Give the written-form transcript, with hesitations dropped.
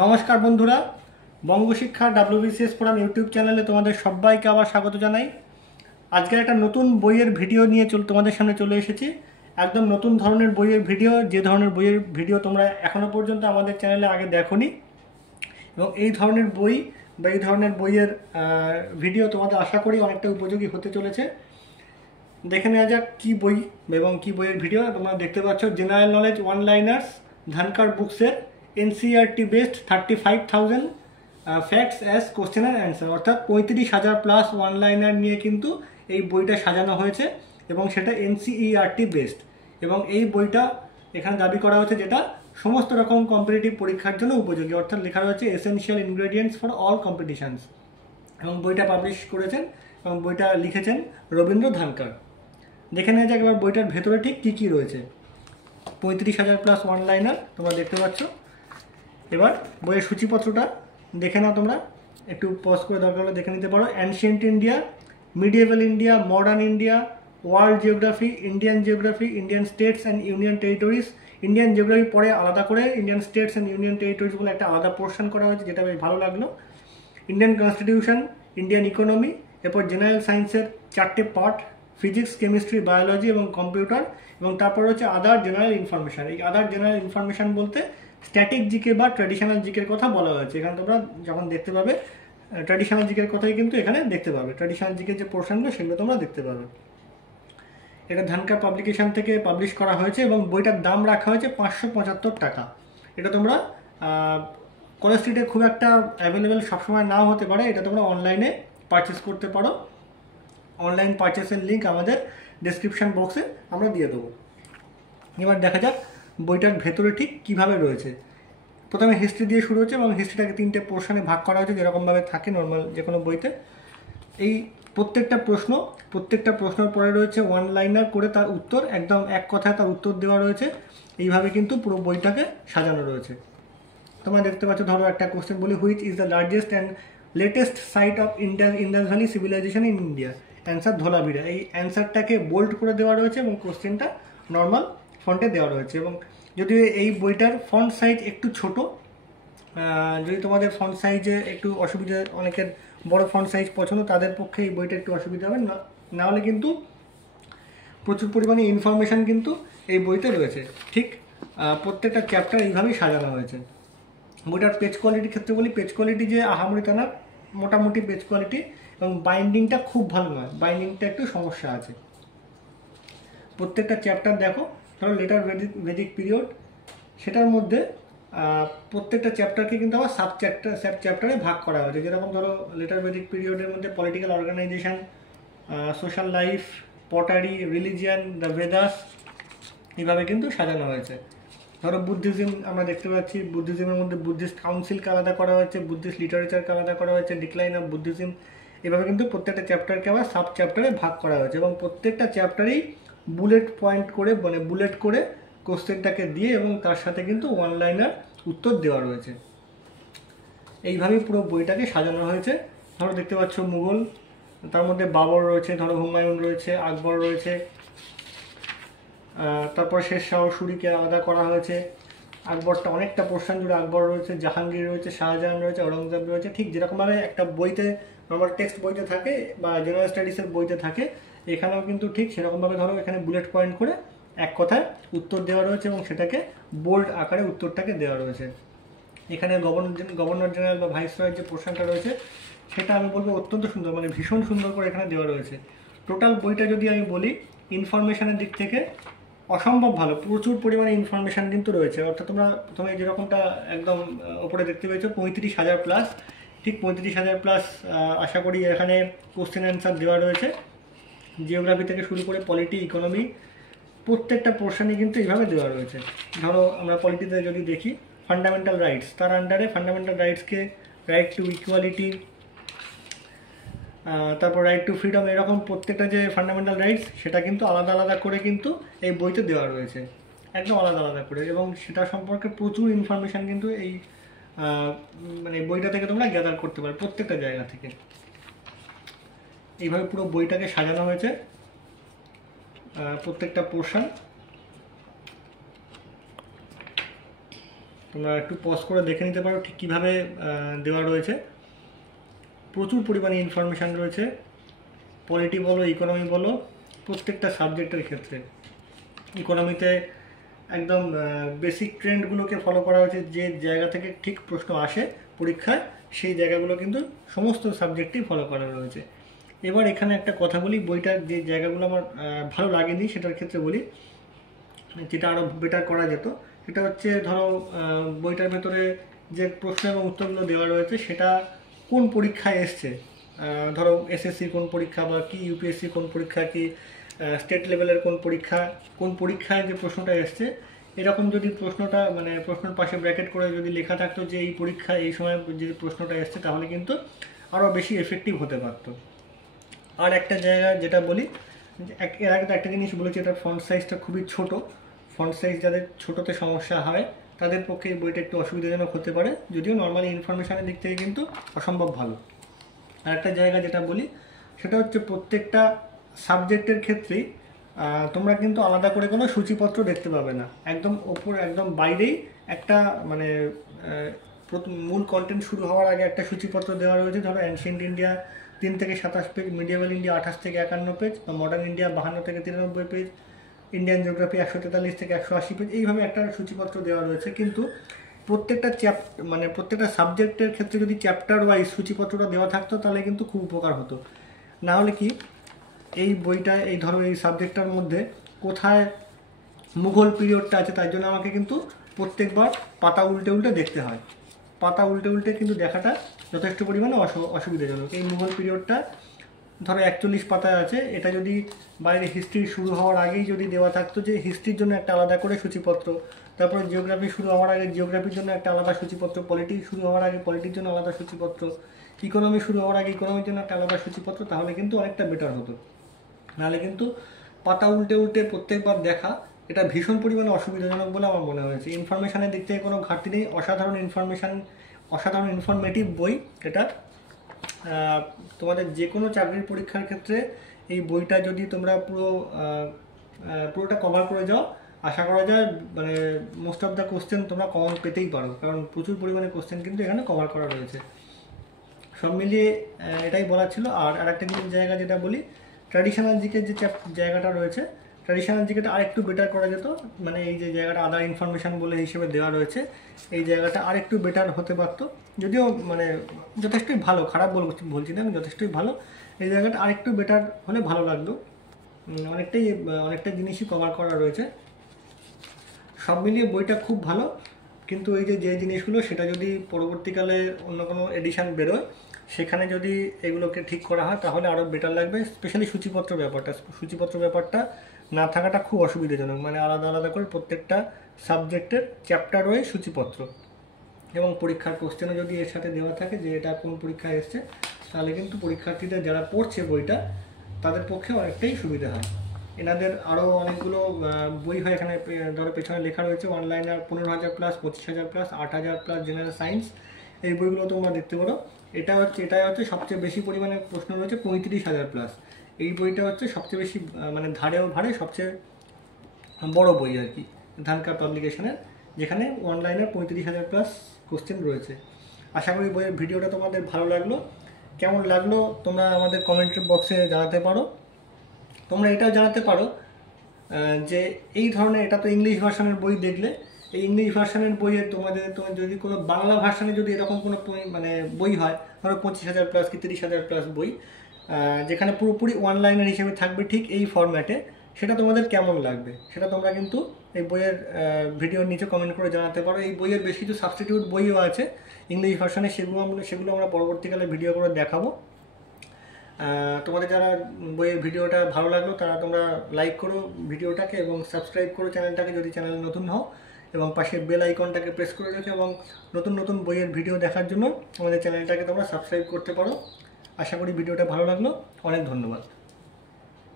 নমস্কার বন্ধুরা, বঙ্গশিক্ষা WBCS forum YouTube চ্যানেলে তোমাদের সবাইকে আবার স্বাগত জানাই। আজকে একটা নতুন বইয়ের ভিডিও নিয়ে তোমাদের সামনে চলে এসেছি। একদম নতুন ধরনের বইয়ের ভিডিও, যে ধরনের বইয়ের ভিডিও তোমরা এখনও পর্যন্ত আমাদের চ্যানেলে আগে দেখোনি, এবং এই ধরনের বই বা এই ধরনের বইয়ের ভিডিও তোমাদের আশা করি অনেকটা উপযোগী হতে চলেছে। দেখে নেওয়া যাক কী বই এবং কী বইয়ের ভিডিও। তোমরা দেখতে পাচ্ছ general knowledge one liners, Dhankar বুকসের NCERT based 35,000 facts as question and answer, অর্থাৎ 35,000 প্লাস ওয়ান লাইনার নিয়ে কিন্তু এই বইটা সাজানো হয়েছে এবং সেটা NCERT বেসড। এবং এই বইটা এখানে দাবি করা হয়েছে যেটা সমস্ত রকম কম্পিটিটিভ পরীক্ষার জন্য উপযোগী, অর্থাৎ লেখা রয়েছে essential ingredients for all competitions. এবং বইটা পাবলিশ করেছেন এবং বইটা লিখেছেন রবীন্দ্র ধানকার। দেখে নেওয়া যাক এবার বইটার ভেতরে ঠিক কী কী রয়েছে। 35,000 প্লাস ওয়ান লাইনার তোমরা দেখতে পাচ্ছ। এবার বইয়ের সূচিপত্রটা দেখে নাও তোমরা, একটু পজ করে দরকার হলে দেখে নিতে পারো। Ancient India, medieval India, modern India, world geography, Indian states and union territories. Indian geography পরে আলাদা করে Indian states and union territories বলে একটা আলাদা পোর্শন করা হয়েছে, যেটা বেশ ভালো লাগলো। ইন্ডিয়ান কনস্টিটিউশন, ইন্ডিয়ান ইকোনমি, এরপর জেনারেল সায়েন্সের 4টে পার্ট, ফিজিক্স, কেমিস্ট্রি, বায়োলজি এবং কম্পিউটার, এবং তারপর হচ্ছে আদার জেনারেল ইনফরমেশান। এই আদার জেনারেল ইনফরমেশান বলতে স্ট্যাটিক জিকে বা ট্র্যাডিশনাল জিকের কথা বলা হয়েছে। এখানে তোমরা যখন দেখতে পাবে ট্র্যাডিশনাল জিকের কথাই কিন্তু এখানে দেখতে পাবে, ট্র্যাডিশনাল জিকের যে পোর্শনগুলো সেগুলো তোমরা দেখতে পাবে। এটা ধানকার পাবলিকেশন থেকে পাবলিশ করা হয়েছে এবং বইটার দাম রাখা হয়েছে 575 টাকা। এটা তোমরা কলেজ স্ট্রিটে খুব একটা অ্যাভেলেবেল সবসময় নাও হতে পারে, এটা তোমরা অনলাইনে পারচেস করতে পারো। অনলাইন পারচেসের লিঙ্ক আমাদের ডেসক্রিপশান বক্সে আমরা দিয়ে দেবো। এবার দেখা যাক বইটার ভেতরে ঠিক কীভাবে রয়েছে। প্রথমে হিস্ট্রি দিয়ে শুরু হচ্ছে এবং হিস্ট্রিটাকে 3টে পোর্শনে ভাগ করা হয়েছে, যেরকমভাবে থাকে নর্মাল যে কোনো বইতে। এই প্রত্যেকটা প্রশ্নের পরে রয়েছে ওয়ান লাইনার করে তার উত্তর, একদম এক কথায় তার উত্তর দেওয়া রয়েছে। এইভাবে কিন্তু পুরো বইটাকে সাজানো রয়েছে। তোমরা দেখতে পাচ্ছ, ধরো একটা কোশ্চেন বলি, which is the largest and latest site of Indus valley civilization in India? Answer Dholavira. এই অ্যান্সারটাকে বোল্ড করে দেওয়া রয়েছে এবং কোশ্চেনটা নর্মাল ফন্টে দেওয়া রয়েছে। এবং যদিও এই বইটার ফন্ট সাইজ একটু ছোট, যদি তোমাদের ফন্ট সাইজে একটু অসুবিধা, অনেকের বড় ফন্ট সাইজ পছন্দ, তাদের পক্ষে এই বইটা একটু অসুবিধা হবে না হলে কিন্তু প্রচুর পরিমাণে ইনফরমেশান কিন্তু এই বইতে রয়েছে। ঠিক প্রত্যেকটা চ্যাপ্টার এইভাবেই সাজানো হয়েছে। বইটার পেজ কোয়ালিটির ক্ষেত্রে বলি, পেজ কোয়ালিটি যে আহামরি তা না, মোটামুটি পেজ কোয়ালিটি, এবং বাইন্ডিংটা খুব ভালো নয়, বাইন্ডিংটা একটু সমস্যা আছে। প্রত্যেকটা চ্যাপ্টার দেখো, ধরো লেটার ভেদিক পিরিয়ড, সেটার মধ্যে প্রত্যেকটা চ্যাপ্টারকে কিন্তু আবার সাব চ্যাপ্টারে ভাগ করা হয়েছে। যেরকম ধরো লেটার ভেদিক পিরিয়ডের মধ্যে political organization, social life, pottery, religion, the Vedas, এইভাবে কিন্তু সাজানো হয়েছে। ধরো বুদ্ধিজম আমরা দেখতে পাচ্ছি, বুদ্ধিজমের মধ্যে বুদ্ধিস্ট কাউন্সিলকে আলাদা করা হয়েছে, বুদ্ধিস্ট লিটারেচারকে আলাদা করা হয়েছে, ডিক্লাইন অফ বুদ্ধিজম। এভাবে কিন্তু প্রত্যেকটা চ্যাপ্টারকে আবার সাব চ্যাপ্টারে ভাগ করা হয়েছে এবং প্রত্যেকটা চ্যাপ্টারেই বুলেট পয়েন্ট করে, মানে বুলেট করে কোশ্চেনটাকে দিয়ে এবং তার সাথে কিন্তু ওয়ান লাইনার উত্তর দেওয়া রয়েছে। এইভাবেই পুরো বইটাকে সাজানো হয়েছে। ধরো দেখতে পাচ্ছ মুঘল, তার মধ্যে বাবর রয়েছে, ধরো হুমায়ুন রয়েছে, আকবর রয়েছে, তারপর শেরশাহ সুরিকে আলাদা করা হয়েছে। আকবরটা অনেকটা পোর্শন জুড়ে আকবর রয়েছে, জাহাঙ্গীর রয়েছে, শাহজাহান রয়েছে, ঔরঙ্গজেব রয়েছে। ঠিক যেরকমভাবে একটা বইতে নর্মাল টেক্সট বইতে থাকে বা জেনারেল স্টাডিজের বইতে থাকে, এখানেও কিন্তু ঠিক সেরকমভাবে ধরো এখানে বুলেট পয়েন্ট করে এক কথায় উত্তর দেওয়া রয়েছে এবং সেটাকে বোল্ড আকারে উত্তরটাকে দেওয়া রয়েছে। এখানে গভর্নর জেনারেল বা ভাইসরয়ের যে পোর্শনটা রয়েছে সেটা আমি বলবো অত্যন্ত সুন্দর, মানে ভীষণ সুন্দর করে এখানে দেওয়া রয়েছে। টোটাল বইটা যদি আমি বলি ইনফরমেশনের দিক থেকে অসম্ভব ভালো, প্রচুর পরিমাণে ইনফরমেশান কিন্তু রয়েছে। অর্থাৎ তোমরা প্রথমে যেরকমটা একদম ওপরে দেখতে পেয়েছো 35,000 প্লাস, ঠিক 35,000 প্লাস আশা করি এখানে কোশ্চেন অ্যান্সার দেওয়া রয়েছে। জিওগ্রাফি থেকে শুরু করে পলিটি, ইকোনমি, প্রত্যেকটা পোর্শনই কিন্তু এইভাবে দেওয়া রয়েছে। ধরো আমরা পলিটিতে যদি দেখি ফান্ডামেন্টাল রাইটস, তার আন্ডারে ফান্ডামেন্টাল রাইটসকে রাইট টু ইকুয়ালিটি, তারপর রাইট টু ফ্রিডম, এরকম প্রত্যেকটা যে ফান্ডামেন্টাল রাইটস সেটা কিন্তু আলাদা আলাদা করে কিন্তু এই বইতে দেওয়া রয়েছে, একদম আলাদা আলাদা করে। এবং সেটা সম্পর্কে প্রচুর ইনফরমেশান কিন্তু এই মানে বইটা থেকে তোমরা গ্যাদার করতে পারো প্রত্যেকটা জায়গা থেকে। এইভাবে পুরো বইটাকে সাজানো হয়েছে, প্রত্যেকটা পোর্শন। তোমরা একটু পজ করে দেখে নিতে পারো ঠিক কীভাবে দেওয়া রয়েছে। প্রচুর পরিমাণে ইনফরমেশান রয়েছে, পলিটি বলো ইকোনমি বলো, প্রত্যেকটা সাবজেক্টের ক্ষেত্রে। ইকোনমিতে একদম বেসিক ট্রেন্ডগুলোকে ফলো করা হয়েছে, যে জায়গা থেকে ঠিক প্রশ্ন আসে পরীক্ষায় সেই জায়গাগুলো কিন্তু সমস্ত সাবজেক্টেই ফলো করা রয়েছে। এবার এখানে একটা কথা বলি, বইটার যে জায়গাগুলো আমার ভালো লাগেনি সেটার ক্ষেত্রে বলি, যেটা আরও বেটার করা যেত সেটা হচ্ছে ধরো বইটার ভেতরে যে প্রশ্ন এবং উত্তরগুলো দেওয়া রয়েছে সেটা কোন পরীক্ষায় এসছে, ধরো এসএসসি কোন পরীক্ষা বা কি ইউপিএসসি কোন পরীক্ষা, কি স্টেট লেভেলের কোন পরীক্ষায় যে প্রশ্নটা এসছে, এরকম যদি প্রশ্নটা মানে প্রশ্নের পাশে ব্র্যাকেট করে যদি লেখা থাকতো যে এই পরীক্ষা এই সময় যে প্রশ্নটা এসছে, তাহলে কিন্তু আরও বেশি এফেক্টিভ হতে পারতো। আর একটা জায়গা যেটা বলি, এর আগে তো একটা জিনিস বলেছি, এটা ফন্ট সাইজটা খুবই ছোট। ফন্ট সাইজ যাদের ছোটোতে সমস্যা হয় তাদের পক্ষে এই বইটা একটু অসুবিধাজনক হতে পারে, যদিও নর্মালি ইনফরমেশানের দিক থেকে কিন্তু অসম্ভব ভালো। আর একটা জায়গা যেটা বলি সেটা হচ্ছে প্রত্যেকটা সাবজেক্টের ক্ষেত্রেই তোমরা কিন্তু আলাদা করে কোনো সূচিপত্র দেখতে পাবে না। একদম ওপর একদম বাইরেই একটা মানে মূল কন্টেন্ট শুরু হওয়ার আগে একটা সূচিপত্র দেওয়া রয়েছে। ধরো অ্যানশিয়েন্ট ইন্ডিয়া 3 থেকে 27 পেজ, মিডিয়েভাল ইন্ডিয়া 28 থেকে 51 পেজ, বা মডার্ন ইন্ডিয়া 52 থেকে 93 পেজ, ইন্ডিয়ান জিওগ্রাফি 143 থেকে 180 পেজ, এইভাবে একটা সূচিপত্র দেওয়া রয়েছে। কিন্তু প্রত্যেকটা প্রত্যেকটা সাবজেক্টের ক্ষেত্রে যদি চ্যাপ্টার ওয়াইজ সূচিপত্রটা দেওয়া থাকতো তাহলে কিন্তু খুব উপকার হতো। না হলে কি এই বইটা এই ধরো এই সাবজেক্টটার মধ্যে কোথায় মুঘল পিরিয়ডটা আছে, তার জন্য আমাকে কিন্তু প্রত্যেকবার পাতা উল্টে উল্টে দেখতে হয়। পাতা উল্টে উল্টে কিন্তু দেখাটা যথেষ্ট পরিমাণে অসুবিধাজনক। এই মুঘল পিরিয়ডটা ধরো 41 পাতায় আছে, এটা যদি বাইরে হিস্ট্রি শুরু হওয়ার আগেই যদি দেওয়া থাকতো যে হিস্ট্রির জন্য একটা আলাদা করে সূচিপত্র, তারপরে জিওগ্রাফি শুরু হওয়ার আগে জিওগ্রাফির জন্য একটা আলাদা সূচিপত্র, পলিটি শুরু হওয়ার আগে পলিটির জন্য আলাদা সূচিপত্র, ইকোনমি শুরু হওয়ার আগে ইকোনমির জন্য একটা আলাদা সূচিপত্র, তাহলে কিন্তু অনেকটা বেটার হতো। নাহলে কিন্তু পাতা উল্টে উল্টে প্রত্যেকবার দেখা এটা ভীষণ পরিমাণে অসুবিধাজনক বলে আমার মনে হয়েছে। ইনফরমেশানের দিক থেকে কোনো ঘাটতি নেই, অসাধারণ ইনফরমেটিভ বই এটা। তোমাদের যে কোনো চাকরির পরীক্ষার ক্ষেত্রে এই বইটা যদি তোমরা পুরোটা কভার করে যাও, আশা করা যায় মানে মোস্ট অফ দ্য কোশ্চেন তোমরা কমন পেতেই পারো, কারণ প্রচুর পরিমাণে কোশ্চেন কিন্তু এখানে কভার করা রয়েছে। সব মিলিয়ে এটাই বলার ছিল। আর আরেকটা জায়গা যেটা বলি, ট্র্যাডিশনাল জিকের যে জায়গাটা রয়েছে, ট্র্যাডিশনাল জিকেটা আরেকটু বেটার করা যেত। মানে এই যে জায়গাটা আদার ইনফরমেশান বলে হিসেবে দেওয়া রয়েছে, এই জায়গাটা আরেকটু বেটার হতে পারতো, যদিও মানে যথেষ্টই ভালো, খারাপ বলছি না, যথেষ্টই ভালো। এই জায়গাটা আরেকটু বেটার হলে ভালো লাগতো। অনেকটা জিনিসই কভার করা রয়েছে। সব মিলিয়ে বইটা খুব ভালো, কিন্তু এই যে জিনিসগুলো সেটা যদি পরবর্তীকালে অন্য কোনো এডিশান বেরোয় সেখানে যদি এগুলোকে ঠিক করা হয় তাহলে আরও বেটার লাগবে। স্পেশালি সূচিপত্র ব্যাপারটা না থাকাটা খুব অসুবিধাজনক। মানে আলাদা আলাদা করে প্রত্যেকটা সাবজেক্টের চ্যাপ্টার ওয়াইজ সূচিপত্র, এবং পরীক্ষার কোশ্চেনও যদি এর সাথে দেওয়া থাকে যে এটা কোন পরীক্ষায় এসছে, তাহলে কিন্তু পরীক্ষার্থীদের যারা পড়ছে বইটা তাদের পক্ষে অনেকটাই সুবিধা হয়। এনাদের আরও অনেকগুলো বই হয় এখানে, ধরো পেছনে লেখা রয়েছে অনলাইনার 15,000 plus, 25,000 plus, 8,000 plus general science, এই বইগুলো তোমরা দেখতে পারো। এটাই হচ্ছে সবচেয়ে বেশি পরিমাণে প্রশ্ন রয়েছে 35,000 প্লাস। এই বইটা হচ্ছে সবচেয়ে বেশি মানে ধারে সবচেয়ে বড় বই আর কি, ধানকার পাবলিকেশনের, যেখানে অনলাইনের 35,000 প্লাস কোশ্চেন রয়েছে। আশা করি বইয়ের ভিডিওটা তোমাদের ভালো লাগলো। কেমন লাগলো তোমরা আমাদের কমেন্টের বক্সে জানাতে পারো। তোমরা এটাও জানাতে পারো যে এই ধরনের, এটা তো ইংলিশ ভার্সনের বই দেখলে, এই ইংলিশ ভার্সনের বইয়ে তোমার যদি কোনো বাংলা ভার্সনে যদি এরকম কোনো মানে বই হয়, ধরো 25,000 প্লাস কি 30,000 প্লাস বই, যেখানে পুরোপুরি অনলাইনের হিসেবে থাকবে ঠিক এই ফরম্যাটে, সেটা তোমাদের কেমন লাগবে সেটা তোমরা কিন্তু এই বইয়ের ভিডিওর নিচে কমেন্ট করে জানাতে পারো। এই বইয়ের বেশ কিছু সাবস্টিটিউট বইও আছে ইংলিশ ভার্সনে, সেগুলো আমরা পরবর্তীকালে ভিডিও করে দেখাবো। তোমাদের যারা বইয়ের ভিডিওটা ভালো লাগলো তারা তোমরা লাইক করো ভিডিওটাকে এবং সাবস্ক্রাইব করো চ্যানেলটাকে যদি চ্যানেল নতুন হও, এবং পাশে বেল আইকনটাকে প্রেস করে রেখো, এবং নতুন বইয়ের ভিডিও দেখার জন্য আমাদের চ্যানেলটাকে তোমরা সাবস্ক্রাইব করতে পারো। আশা করি ভিডিওটা ভালো লাগলো, অনেক ধন্যবাদ।